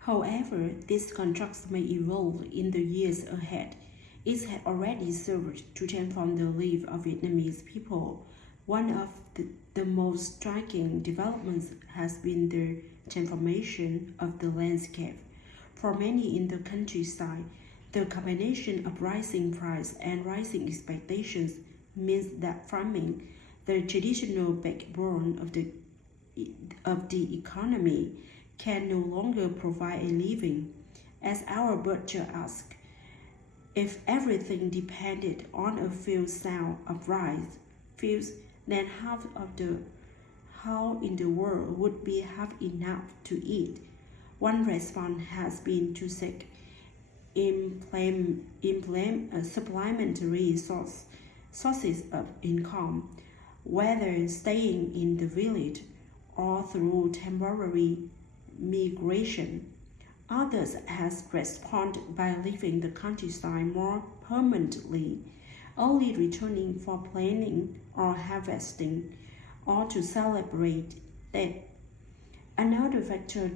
However, these constructs may evolve in the years ahead. It has already served to transform the life of Vietnamese people. One of the most striking developments has been the transformation of the landscape. For many in the countryside, the combination of rising price and rising expectations means that farming, the traditional backbone of the economy, can no longer provide a living. As our butcher asked, if everything depended on a few sound of rice fields, then how in the world would we have enough to eat? One response has been to seek supplementary sources of income, whether staying in the village or through temporary migration. Others has responded by leaving the countryside more permanently, only returning for planting or harvesting, or to celebrate that. Another factor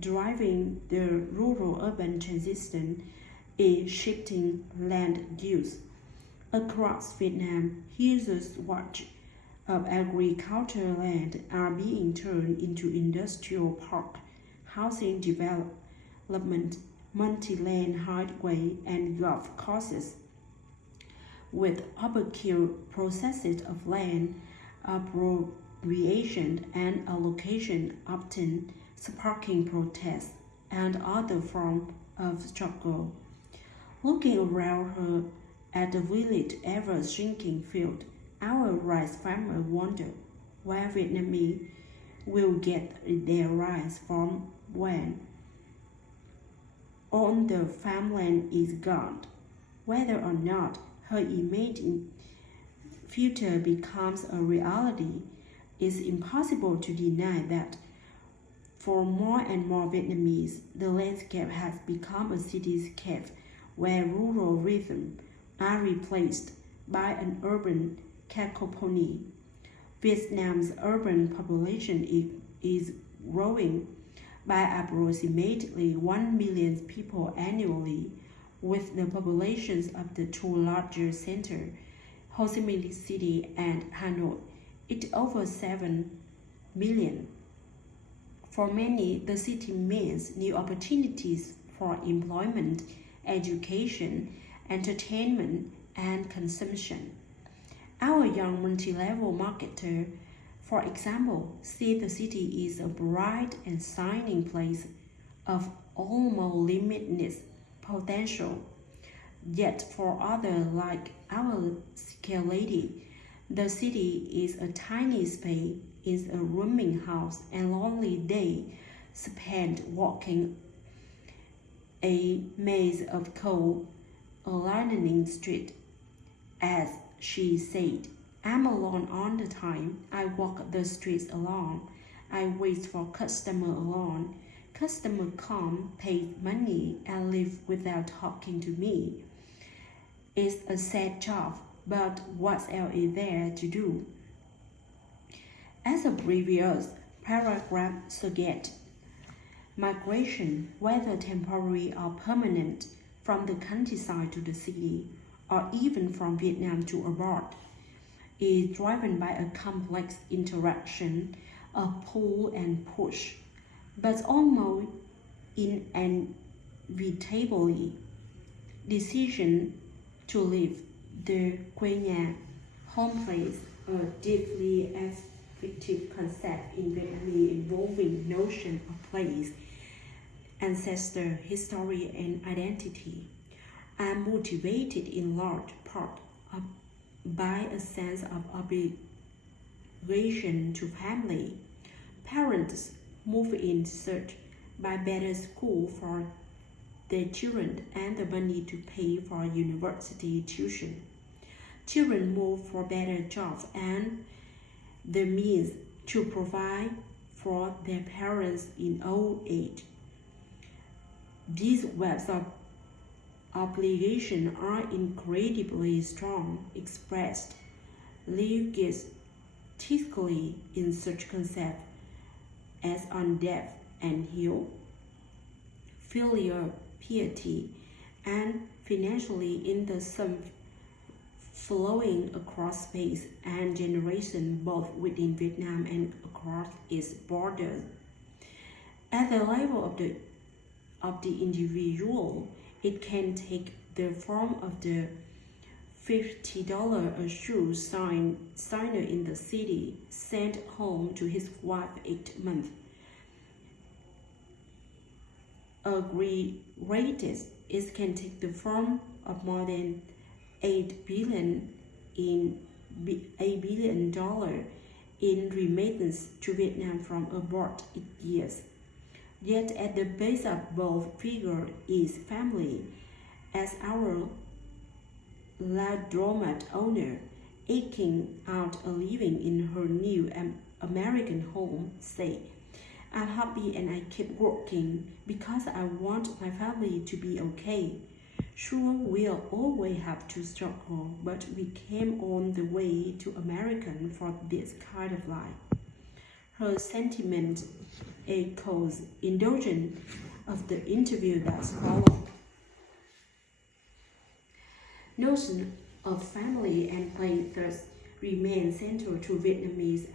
driving the rural-urban transition is shifting land use. Across Vietnam, huge swatches of agricultural land are being turned into industrial park, housing development, multi-lane highway, and golf courses. With overkill processes of land appropriation and allocation often sparking protests and other forms of struggle. Looking around her at the village ever-shrinking field, our rice farmers wonder where Vietnamese will get their rice from when all the farmland is gone. Whether or not her imagined future becomes a reality, it's impossible to deny that for more and more Vietnamese, the landscape has become a cityscape where rural rhythms are replaced by an urban cacophony. Vietnam's urban population is growing by approximately 1 million people annually, with the populations of the two larger centers, Ho Chi Minh City and Hanoi, it over 7 million. For many, the city means new opportunities for employment, education, entertainment, and consumption. Our young multi-level marketer, for example, see the city is a bright and shining place of almost limitless potential. Yet for others like our scale lady, the city is a tiny space, is a rooming house, and lonely day spent walking a maze of cold, lighting street. As she said, I'm alone all the time. I walk the streets alone. I wait for customer alone. Customer come, pay money, and leave without talking to me. It's a sad job, but what else is there to do? As the previous paragraph suggests, migration, whether temporary or permanent, from the countryside to the city, or even from Vietnam to abroad, is driven by a complex interaction of pull and push, but almost inevitably, decision to leave the quê nhà, home place, a deeply affective concept in Vietnamese involving notion of place, ancestor, history, and identity, are motivated in large part by a sense of obligation to family. Parents move in search by better school for their children and the money to pay for university tuition. Children move for better jobs and the means to provide for their parents in old age. These webs of obligation are incredibly strong, expressed linguistically in such concepts as on death and heal. filial piety, and financially in the sum flowing across space and generation, both within Vietnam and across its borders. At the level of the individual, it can take the form of the $50 a shoe signer in the city sent home to his wife 8 months. A greatest, it can take the form of more than $8 billion in remittance to Vietnam from abroad each year. Yet at the base of both figures is family, as our laundromat owner, eking out a living in her new American home, say, "I'm happy and I keep working because I want my family to be okay. Sure, we'll always have to struggle, but we came on the way to American for this kind of life." Her sentiment echoes indulgent of the interview that followed. Notion of family and place thus remain central to Vietnamese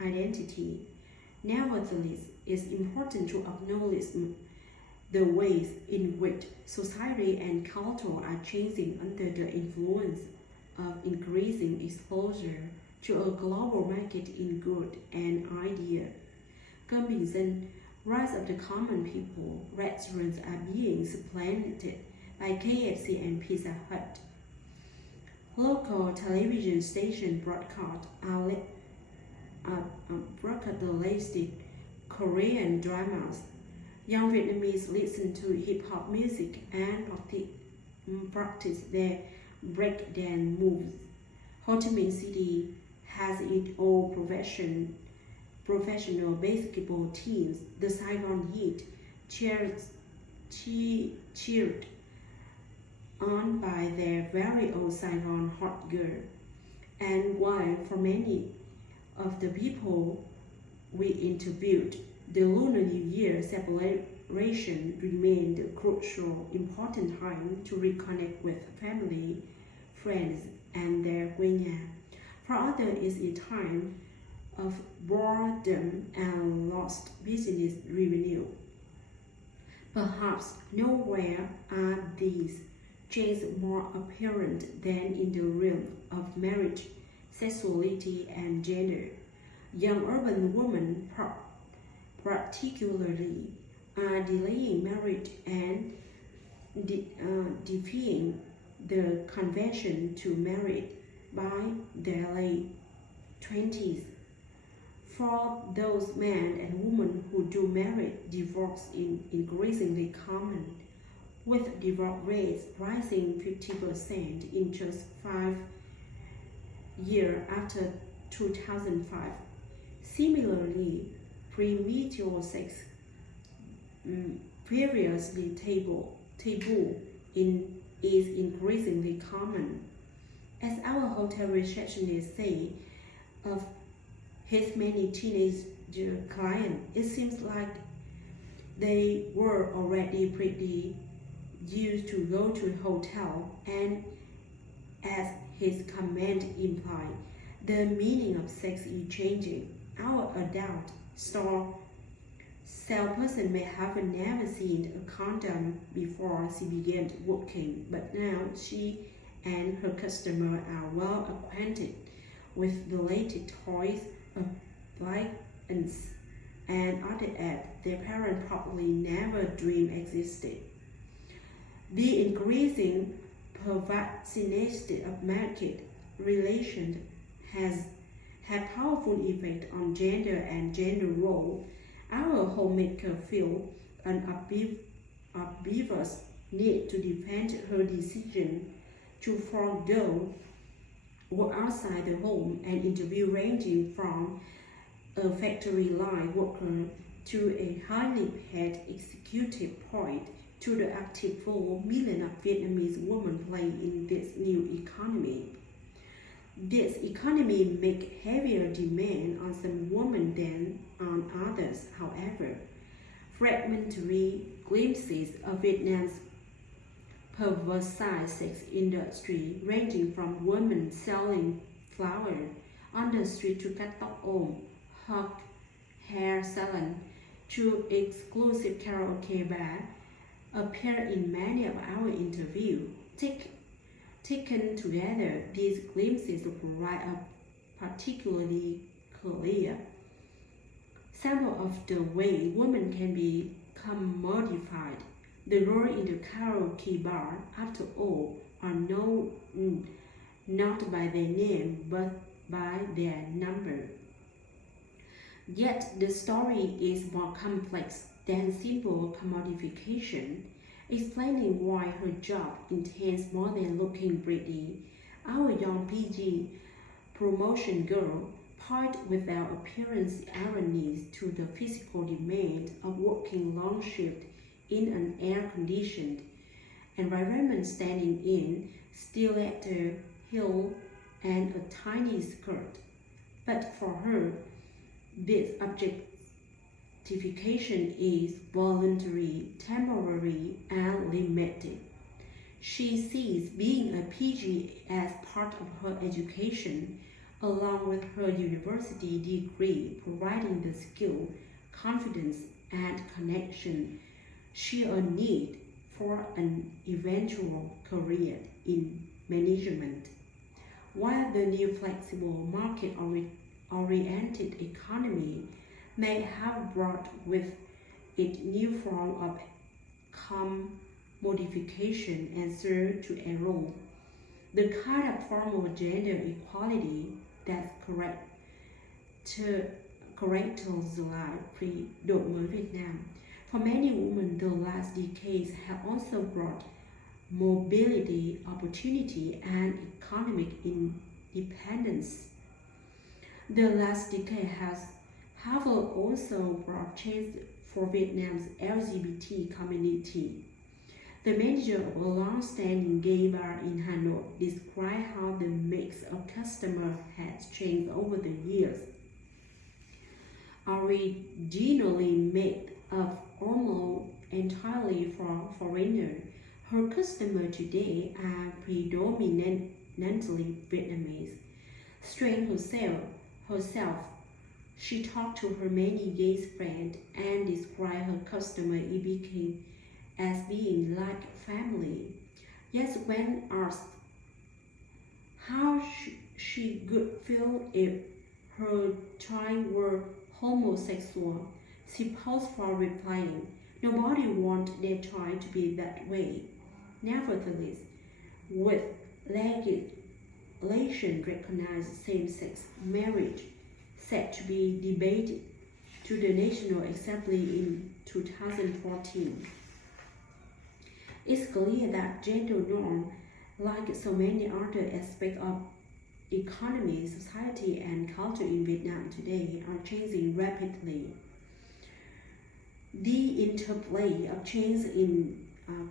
identity. Nevertheless, it's important to acknowledge the ways in which society and culture are changing under the influence of increasing exposure to a global market in goods and ideas. Cơm bình dân, rise of the common people, restaurants are being supplanted by KFC and Pizza Hut. Local television stations broadcast the latest Korean dramas. Young Vietnamese listen to hip-hop music and practice their breakdance moves. Ho Chi Minh City has its own professional basketball teams. The Saigon Heat, cheered on by their very own Saigon Hot Girl. And while for many of the people we interviewed, the Lunar New Year celebration remained a crucial, important time to reconnect with family, friends, and their quê nhà. For others, it's a time of boredom and lost business revenue. Perhaps nowhere are these changes more apparent than in the realm of marriage, sexuality, and gender. Young urban women particularly are delaying marriage and defying the convention to marry by their late 20s. For those men and women who do marry, divorce is increasingly common, with divorce rates rising 50% in just 5 years after 2005. Similarly, premarital sex, previously taboo is increasingly common. As our hotel receptionist say of his many teenage clients, it seems like they were already pretty used to go to a hotel, and as his comment implied, the meaning of sex is changing. Our adult salesperson may have never seen a condom before she began working, but now she and her customer are well acquainted with the latest toys, appliances, and other apps their parents probably never dreamed existed. The increasing pervasiveness of market relations has had powerful effect on gender and gender role. Our homemaker feel an obvious need to defend her decision to forego work outside the home, and interview ranging from a factory line worker to a highly paid executive point to the active role millions of Vietnamese women play in this new economy. This economy makes heavier demand on some women than on others, however. fragmentary glimpses of Vietnam's perversized sex industry, ranging from women selling flowers on the street to cắt tóc ôm, hot hair salon, to exclusive karaoke bar, appear in many of our interviews. Taken together, these glimpses provide a particularly clear sample of the way women can be commodified. The girls in the karaoke bar, after all, are known not by their name but by their number. Yet the story is more complex than simple commodification, explaining why her job entails more than looking pretty. Our young PG promotion girl point without appearance ironies to the physical demand of working long shift in an air-conditioned environment, standing in stiletto heel and a tiny skirt. But for her, this objectification is voluntary, temporary, and limited. She sees being a PG as part of her education, along with her university degree, providing the skill, confidence, and connection she'll need for an eventual career in management. While the new flexible market-oriented economy may have brought with it new form of commodification and served to erode the kind of formal gender equality that characterized pre-đổi mới Việt Nam. For many women, the last decades have also brought mobility, opportunity, and economic independence. The last decade has, however, also brought change for Vietnam's LGBT community. The manager of a long-standing gay bar in Hanoi described how the mix of customers has changed over the years. Originally made up almost entirely from foreigners, her customers today are predominantly Vietnamese. Straying herself, she talked to her many gay friends and described her customer as being like family. Yet when asked how she could feel if her child were homosexual, she paused for replying, "Nobody wants their child to be that way." Nevertheless, with legislation recognized same-sex marriage set to be debated to the National Assembly in 2014, it's clear that gender norms, like so many other aspects of economy, society, and culture in Vietnam today, are changing rapidly. The interplay of change in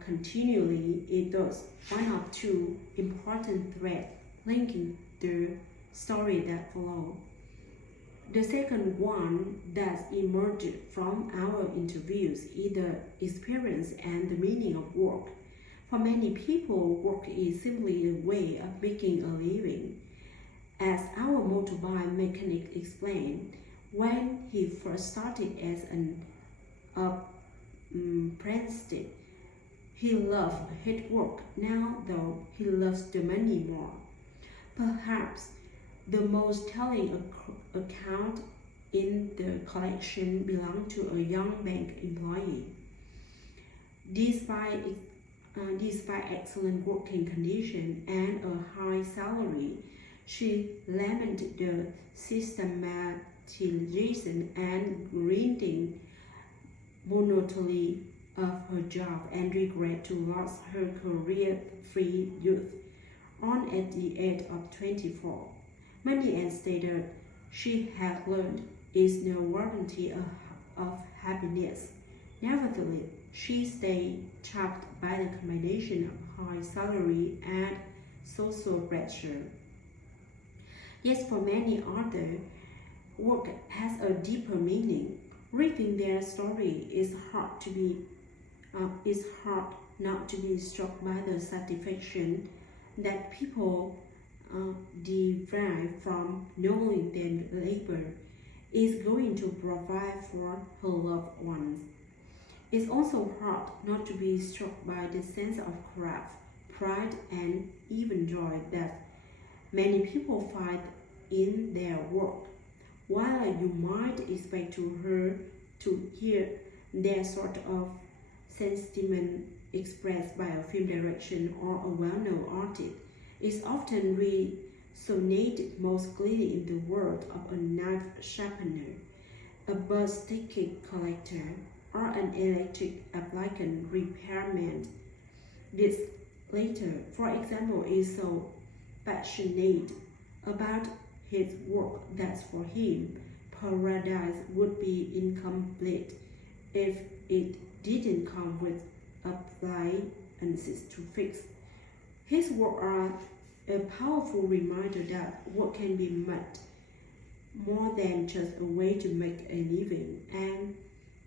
continually is thus one of two important threads linking the story that follow. The second one that emerged from our interviews is the experience and the meaning of work. For many people, work is simply a way of making a living. As our motorbike mechanic explained, when he first started as an apprentice, he loved his work. Now, though, he loves the money more. Perhaps the most telling account in the collection belonged to a young bank employee. Despite excellent working conditions and a high salary, she lamented the systematization and grinding monotony of her job and regret to lose her career-free youth on at the age of 24. Many and stated she had learned is no warranty of happiness. Nevertheless, she stayed trapped by the combination of high salary and social pressure. Yet for many others, work has a deeper meaning. Reading their story is hard not to be struck by the satisfaction that people derive from knowing their labor is going to provide for her loved ones. It's also hard not to be struck by the sense of craft, pride, and even joy that many people find in their work. While you might expect to hear that sort of sentiment expressed by a film director or a well-known artist, it's often resonated most clearly in the world of a knife sharpener, a bird ticket collector, or an electric appliance repairman. This latter, for example, is so passionate about his work that for him, paradise would be incomplete if it didn't come with appliances to fix. His work are a powerful reminder that work can be much more than just a way to make a living, and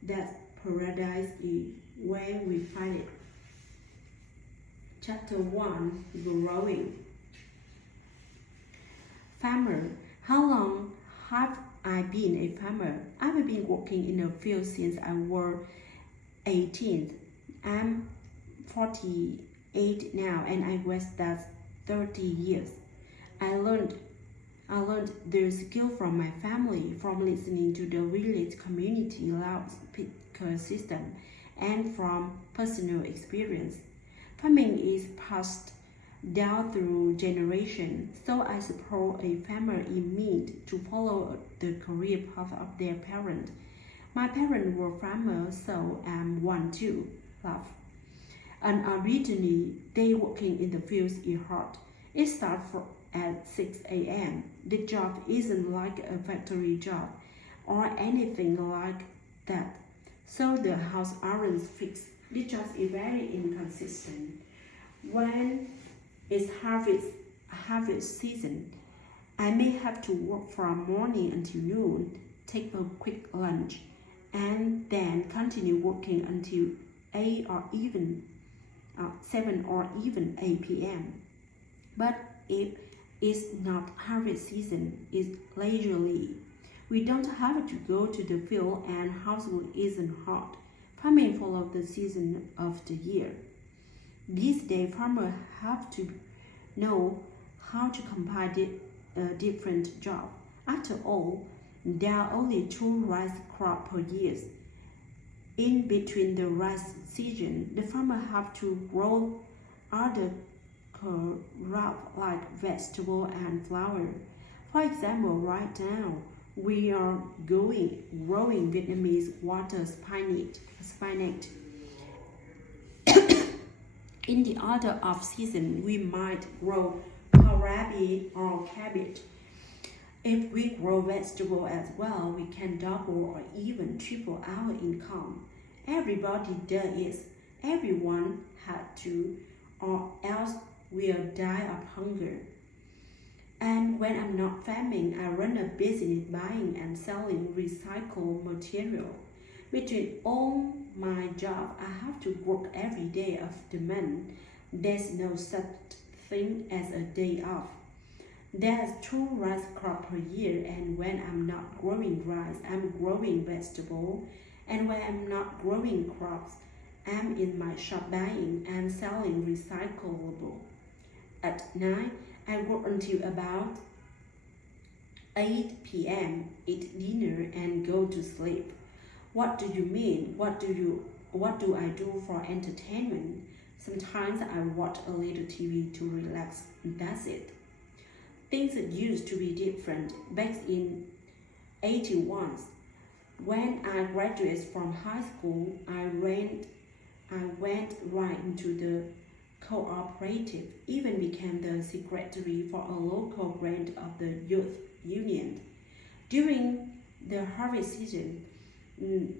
that paradise is where we find it. Chapter 1: Growing. Farmer. How long have I been a farmer? I've been working in the field since I was 18. I'm 48 now, and I was that 30 years. I learned the skill from my family, from listening to the village community loudspeaker system, and from personal experience. Farming is passed down through generations, so I suppose a farmer is meant to follow the career path of their parents. My parents were farmers, so I'm one too. Laugh. And originally, day working in the fields is hard. It starts at 6 a.m. The job isn't like a factory job or anything like that, so the house aren't fixed. The job is very inconsistent. When it's harvest season, I may have to work from morning until noon, take a quick lunch, and then continue working until 8 or even 7 or even 8 p.m. But if it's not harvest season, it's leisurely. We don't have to go to the field, and housework isn't hard. Farming follows the season of the year. These days, farmers have to know how to combine different jobs. After all, there are only 2 rice crops per year. In between the rice season, the farmer have to grow other crops like vegetable and flower. For example, right now we are growing Vietnamese water spinach. In the other off-season, we might grow kohlrabi or cabbage. If we grow vegetables as well, we can double or even triple our income. Everybody does it. Everyone had to, or else we'll die of hunger. And when I'm not farming, I run a business buying and selling recycled material. Between all my jobs, I have to work every day of the month. There's no such thing as a day off. There's 2 rice crops per year, and when I'm not growing rice, I'm growing vegetables. And when I'm not growing crops, I'm in my shop buying and selling recyclable. At night, I work until about 8 p.m., eat dinner, and go to sleep. What do you mean? What do I do for entertainment? Sometimes I watch a little TV to relax, and that's it. Things used to be different back in 81. When I graduated from high school, I went right into the cooperative, even became the secretary for a local branch of the youth union. During the harvest season,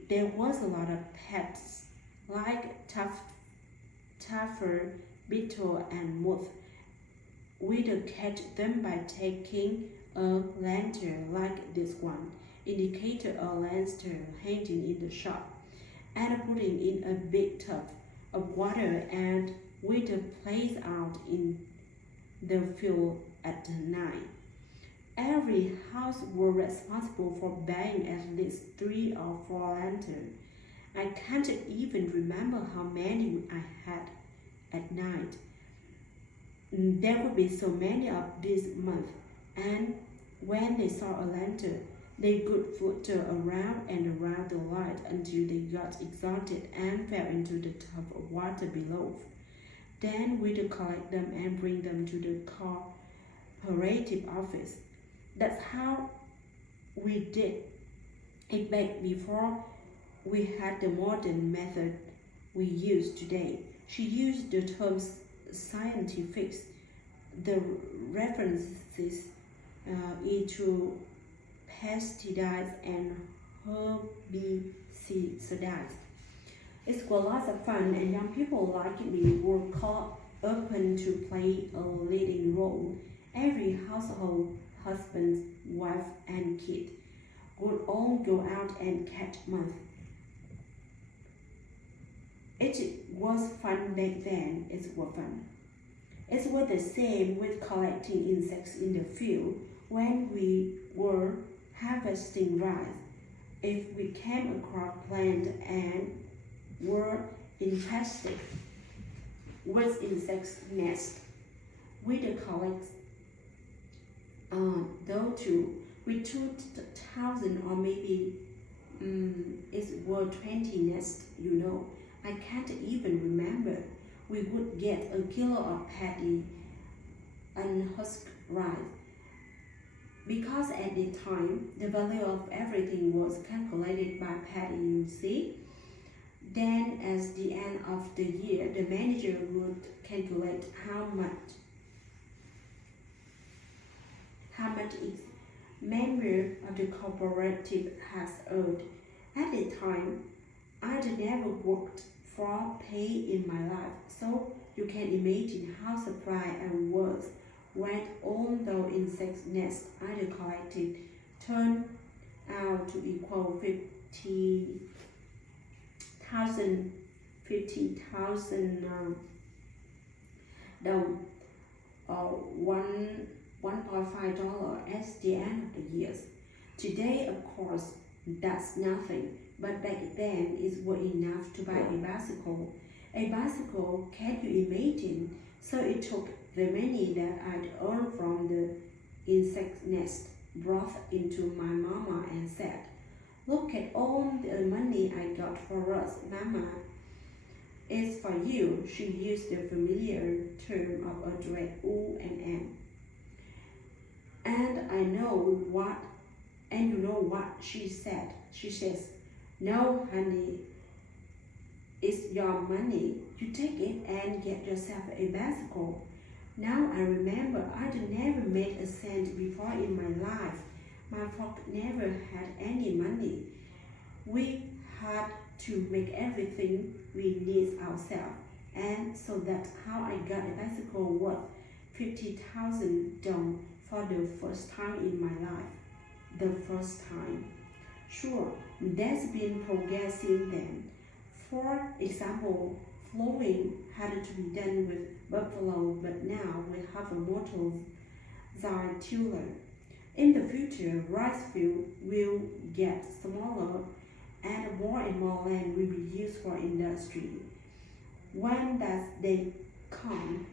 there was a lot of pests like taffer, beetle, and moth. We'd catch them by taking a lantern like this one indicated a lantern hanging in the shop, and putting in a big tub of water and with a place out in the field at night. Every house was responsible for buying at least 3 or 4 lanterns. I can't even remember how many I had at night. There would be so many of this month, and when they saw a lantern, they could flutter around and around the light until they got exhausted and fell into the tub of water below. Then we'd collect them and bring them to the cooperative office. That's how we did it back before we had the modern method we use today. She used the terms scientific, the references into pesticides and herbicides. It was lots of fun, and young people like me were called upon to play a leading role. Every household, husband, wife, and kid would all go out and catch moth. It was fun back then. It was fun. It was the same with collecting insects in the field when we were harvesting rice. If we came across plant and were infested with insects nests, we'd collect those too. We 2,000 or maybe it were 20 nests, I can't even remember. We would get a kilo of paddy unhusked rice. Because at the time, the value of everything was calculated by paddy, you see. Then at the end of the year, the manager would calculate how much each member of the cooperative has earned. At the time, I'd never worked for pay in my life, so you can imagine how surprised I was when all those insect nests I'd collected turned out to equal 50,000 or $1.5 at the end of the years. Today, of course, that's nothing, but back then it was enough to buy a bicycle. A bicycle, can you imagine? So it took the money that I'd earned from the insect nest, brought into my mama and said, "Look at all the money I got for us, Mama. It's for you." She used the familiar term of a dread U and M. And you know what she said? She says, "No, honey, it's your money. You take it and get yourself a bicycle." Now I remember I'd never made a cent before in my life. My father never had any money. We had to make everything we need ourselves, and so that's how I got a bicycle worth 50,000 dong for the first time in my life. The first time. Sure, there's been progress since then. For example, flowing had to be done with buffalo, but now we have a motorized tiller. In the future, rice fields will get smaller and more land will be used for industry. When that day comes,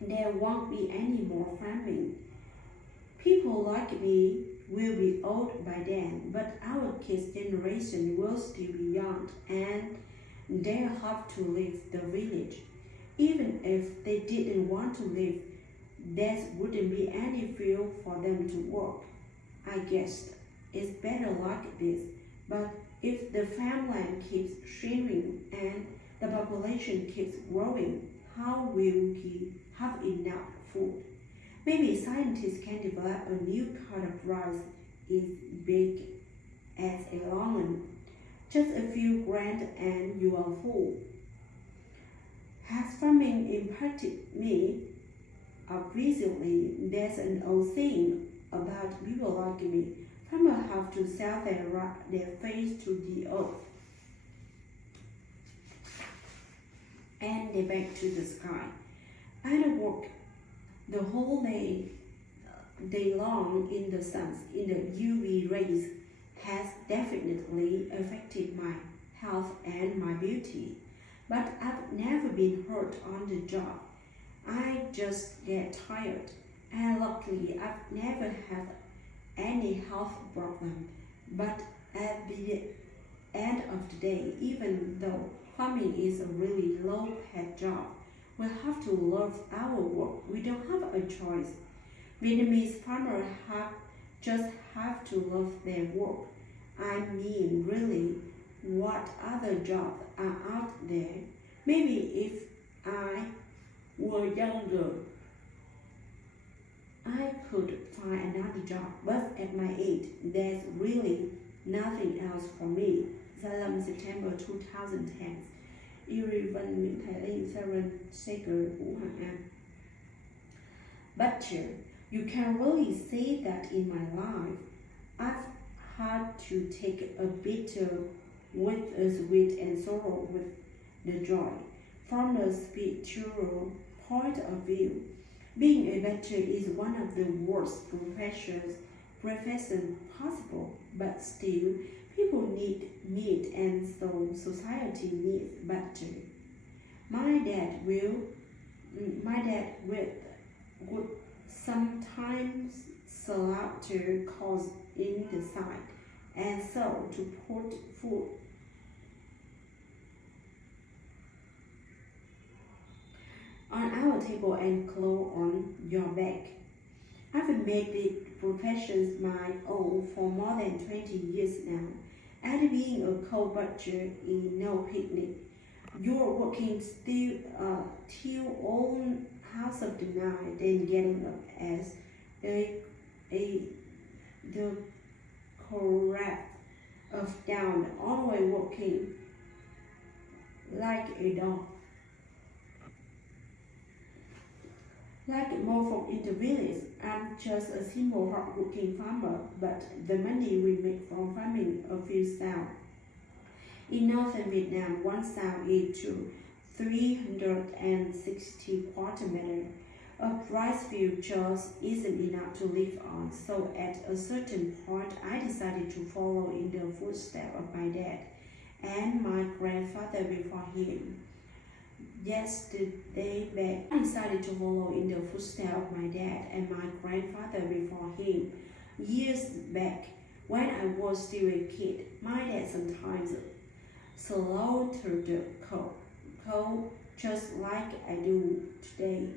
there won't be any more farming. People like me will be old by then, but our kids' generation will still be young and they'll have to leave the village. Even if they didn't want to leave, there wouldn't be any field for them to work. I guess it's better like this, but if the farmland keeps shrinking and the population keeps growing, how will we have enough food? Maybe scientists can develop a new kind of rice as big as a lemon. Just a few grains and you are full. Has farming impacted me? Obviously, there's an old saying about people like me. Farmers have to sell their face to the earth and they back to the sky. I work the whole day long in the sun, in the UV rays, has definitely affected my health and my beauty. But I've never been hurt on the job. I just get tired. And luckily, I've never had any health problem. But at the end of the day, even though farming is a really low-paid job, we have to love our work. We don't have a choice. Vietnamese farmers just have to love their work. I mean, really, what other jobs are out there? Maybe if I were younger, I could find another job, but at my age, there's really nothing else for me. Gia Lâm, September 2010. Iri Vân, Nguyễn Thái Linh, Sharon Sager, Vũ Hoàng An. But you can really say that in my life, I've had to take a bit with a sweet and sorrow with the joy. From a spiritual point of view, being a veteran is one of the worst professions possible, but still, people need meat and so society needs veteran. My dad would sometimes slaughter cows in the side and so to put food on our table and clothes on your back. I've made the professions my own for more than 20 years now, and being a co-butcher is no picnic. You're working till all hours of the night, then getting up as the correct of down, always working like a dog. Like most folk in the village, I'm just a simple hard-working farmer, but the money we make from farming a few sow. In northern Vietnam, one sow is to 360 quarter meter. A rice field just isn't enough to live on, so at a certain point, I decided to follow in the footsteps of my dad and my grandfather before him. Yesterday back, I decided to follow in the footsteps of my dad and my grandfather before him. Years back, when I was still a kid, my dad sometimes slaughtered the cow just like I do today.